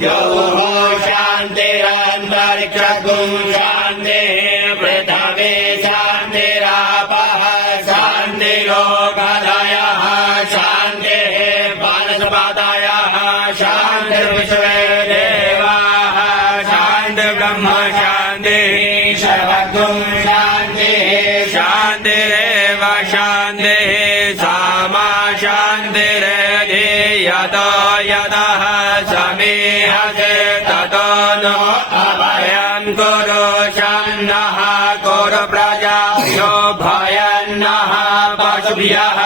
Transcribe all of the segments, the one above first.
द्यौः शान्तिरन्तरिक्षगुं शान्तिः पृथिवी शान्तिरापः शान्तिर्लोकादयः शान्तिः वनस्पतयः शान्तिर्विश्वे देवाः शान्तिर्ब्रह्म शान्तिः सर्वगुं शान्तिः शान्तिरेव शान्तिः सामा शान्तिरेधि यतो यतः समीहते ततो नो अभयं कुरु शन्नः कुरु प्रजाभ्यो भयन्नः पशुभ्यः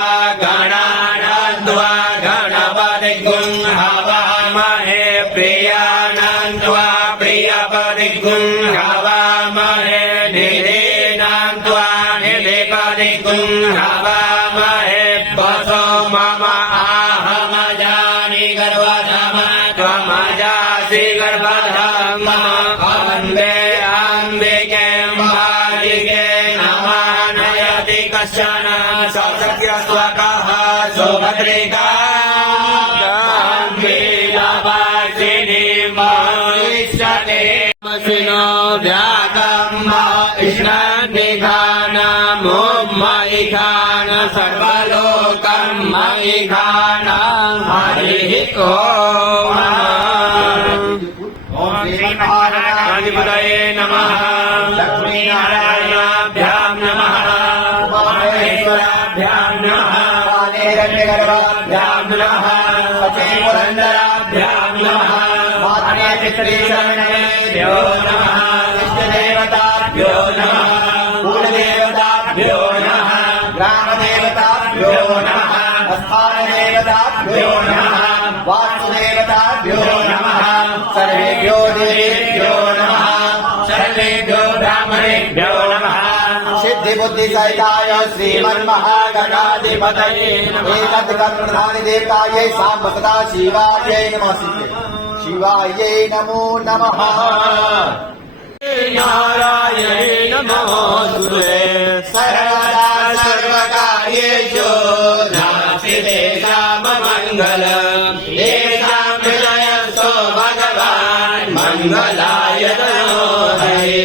गणानान्त्वा गणपतिगुं हवामहे प्रियानान्त्वा प्रियपतिगुं हवामहे निधीनान्त्वा निधिपतिगुं हवामहे वसो मम आहमजानि गर्वधम त्वमजासि गर्वधम वन्दे अम्बिके वाजिके नमानयति कश्चन सशक्यस्वकः सुभद्रिका गाम्भीरवासिनी महिष्यते मसिनो व्याकम्म इष्णनिघानमो मयि घान सर्वलोकं मयि घान हरिः ॐ श्रीमहागणपतये नमः लक्ष्मीनारायणाभ्यां नमः महेश्वराभ्यां नमः हिरण्यगर्भाभ्यां नमः पुरन्दराभ्यां नमः मातृशरणेभ्यो नमः इष्टदेवताभ्यो नमः कुलदेवताभ्यो नमः ग्रामदेवताभ्यो नमः स्थानदेवताभ्यो नमः वास्तुदेवताभ्यो नमः सर्वेभ्यो देवेभ्यो नमः सर्वेभ्यो ब्राह्मणेभ्यो नमः सिद्धिबुद्धिसहिताय श्रीमन्महागणाधिपतये एतत्कर्मप्रधानि देवतायै साम्ब सदा शिवायै नमस्ते शिवायै नमो नमः नारायणे नमोऽस्तुते सर्वदा सर्वकार्येषु नास्ति मङ्गलम् येषां हृदयस्थो भगवान् मङ्गलाय तनोहरि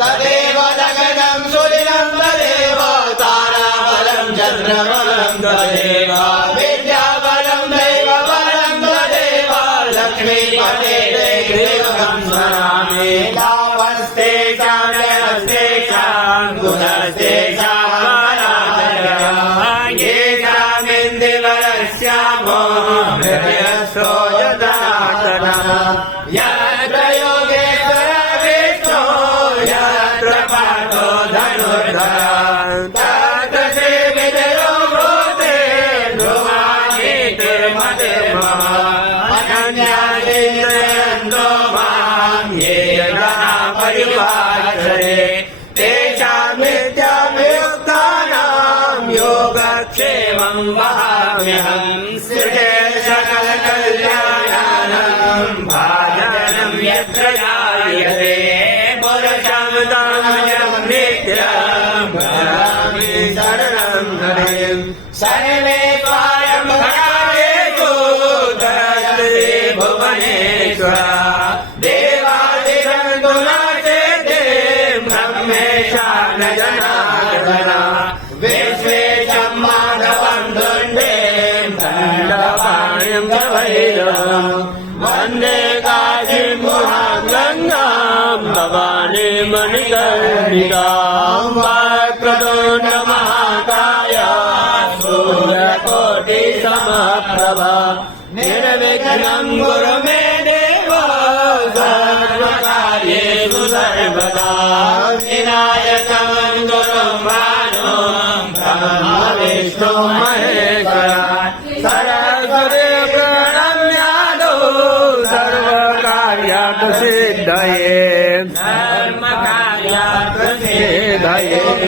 तदेव जगदं सुदिनं तदेव ताराबलं चन्द्रबलं तदेव विद्याबलं दैवबलं तदेव लक्ष्मीपते देवं स्मरामि लाभस्तेषां जयस्तेषां गुणस्तेषां येषामिन्दिवरस्यामो हृदयस्थो यदातनः यत्र योगेश्वर विष्णो यत्र पार्थो धनुर्धरः तत्र श्रीविजयो भूते ध्रुवानीतिर्मतिर्मः अनन्यादिन्द्रयन्तो मां ये जनाः परिभाषते तेषामित्याभियुक्तानां योगक्षेमं वहाम्यहं सृजे सकलकल्याणानां भाजनं यत्र जायते पुरुषं तमजं नित्यं भजामि शरणं हरिं सर्वे त्वायं भगावेषु धरन्ति भुवनेश्वर ब्रह्मेशा न जनार्दन विश्वेशं माधवं दुण्डें दण्डपाणिं भवैरवं वन्दे काशीं मुहां गङ्गां भवानीं मणिकर्णिकां वक्रतुण्ड महाकाय सूर्यकोटिसमप्रभा निर्विघ्नं कुरु मे देव सर्वकार्येषु सर्वदा विनायकं कुरु मानो ब्रह्म विष्णु महेश्वर सरस्वती प्रणम्यादो सर्वकार्यसिद्धये धर्मकार्यसिद्धये।